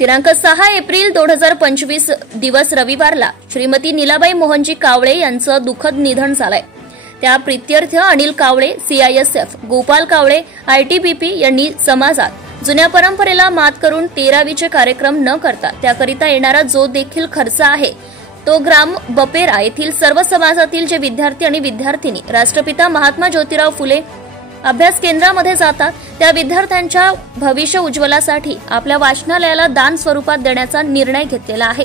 दिनांक 6 एप्रिल 2025 दिवस रविवारला श्रीमती नीलाबाई मोहनजी कावळे यांचं दुःखद निधन झालंय। त्या प्रित्यर्थ अनिल कावळे, सीआयएसएफ, गोपाल कावळे, आयटीबीपी यांनी समाजात जुन्या परंपरेला मात करून 13वीचे कार्यक्रम न करता त्याकरिता येणारा जो देखील खर्च आहे तो ग्राम बपेरा येथील सर्व समाजातील जे विद्यार्थी आणि विद्यार्थिनी राष्ट्रपिता महात्मा ज्योतिराव फुले अभ्यास केंद्रामध्ये जातात त्या विद्यार्थ्यांच्या भविष्य उज्ज्वलासाठी आपल्या वाचनालयाला दान स्वरूपात देण्याचा निर्णय घेतलेला आहे।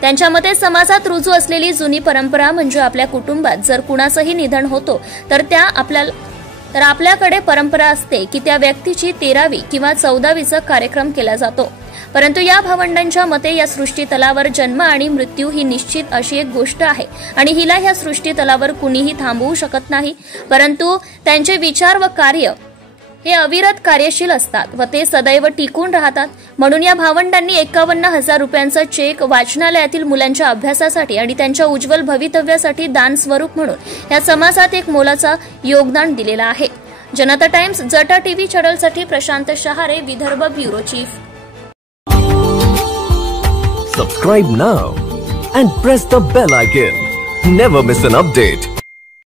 त्यांच्या मते समाजात रुजू असलेली जुनी परंपरा म्हणजे आपल्या कुटुंबात जर कुणाचंही निधन होतो तर आपल्याकडे परंपरा असते की त्या व्यक्तीची 13वी किंवा 14वीचा कार्यक्रम केला जातो। परंतु या भावंडांच्या मते या सृष्टीतलावर जन्म आणि मृत्यू ही निश्चित अशी एक गोष्ट आहे आणि हिला ह्या सृष्टीतलावर कुणीही थांबवू शकत नाही, परंतु त्यांचे विचार व कार्य हे अविरत कार्यशील असतात व ते सदैव टिकून राहतात। म्हणून या भावंडांनी 51,000 रुपयांचा चेक वाचनालयातील मुलांच्या अभ्यासासाठी आणि त्यांच्या उज्ज्वल भवितव्यासाठी दान स्वरूप म्हणून या समाजात एक मोलाचा योगदान दिलेला आहे। जनता टाइम्स जटा टीव्ही चॅनलसाठी प्रशांत शहारे, Vidarbha bureau chief. Subscribe now and press the bell icon. Never miss an update.